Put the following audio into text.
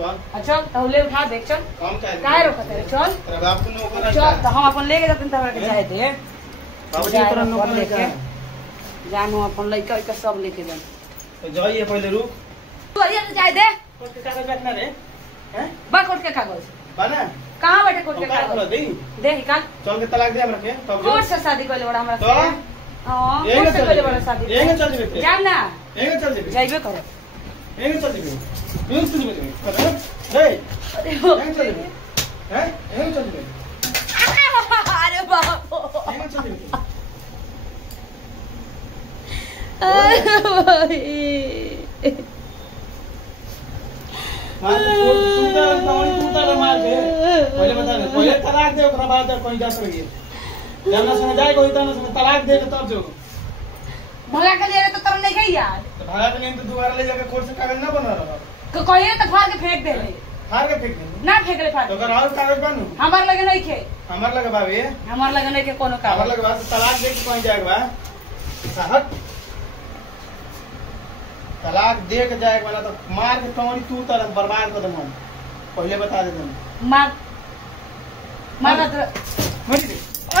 चल चल तो ले उठा देख चल काहे रोकत है चल चल तो हम अपन लेके जाते त हमरा के चाहे दे बाबूजी तोरा नौकर लेके जानू अपन लइका के सब लेके जा तो जाइए पहले रुक तू अरिया तो चाहे दे कोर्ट के कागज रखना रे हैं बा कोर्ट के कागज बना कहां बैठे कोर्ट के कागज दे निकाल चल के तलाक दे हमरा के तब कोर्ट से शादी कइले बड़ा हमरा तो हां कोर्ट से कइले बड़ा शादी यहीं चल जेबे जान ना यहीं चल जेबे जाइबे करे यहीं चल जेबे यहीं चल जेबे रे अरे हो यहीं चल जेबे हैं यहीं चल जेबे अरे बाप यहीं चल जेबे तूता मार दे पहले बता दे पहले तलाक दे ओकरा बाद कोई जा सके जाना संग जाए कोई तना संग तलाक दे तब जो भगा के ले तो तर नहीं गई यार तो भाड़ा तो नहीं तो दोबारा ले जाके कोर्ट से कागज ना बना रहा को कहिए तो फाड़ के फेंक दे ले फाड़ के फेंक दे ना फेंक ले फाड़ तो अगर और कागज बनू हमार लगे नहीं खे हमार लगे बाबे हमार लगे नहीं के कोनो हमार कागज लगे बात तलाक दे के कहीं जाएगा बा साहब तलाक दे के जाएगा वाला तो मार के टोनी तू तरफ बर्बाद कर दम हम पहले बता दे तुम मार मार मत दे आ